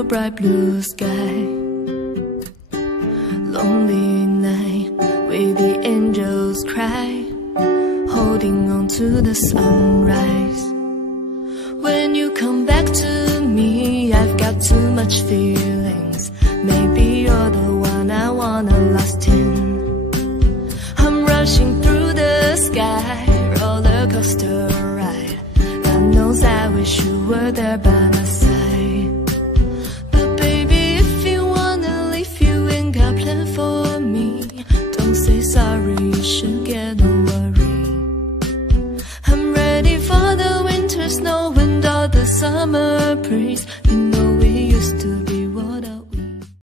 a bright blue sky. Lonely night where the angels cry, holding on to the sunrise. When you come back to me, I've got too much feelings. Maybe you're the one I wanna last in. I'm rushing through the sky, roller coaster ride. God knows I wish you were there by my side. But baby, if you wanna leave, you ain't got plan for me. Don't say sorry, you should get no worry. I'm ready for the winter snow and all the summer breeze. You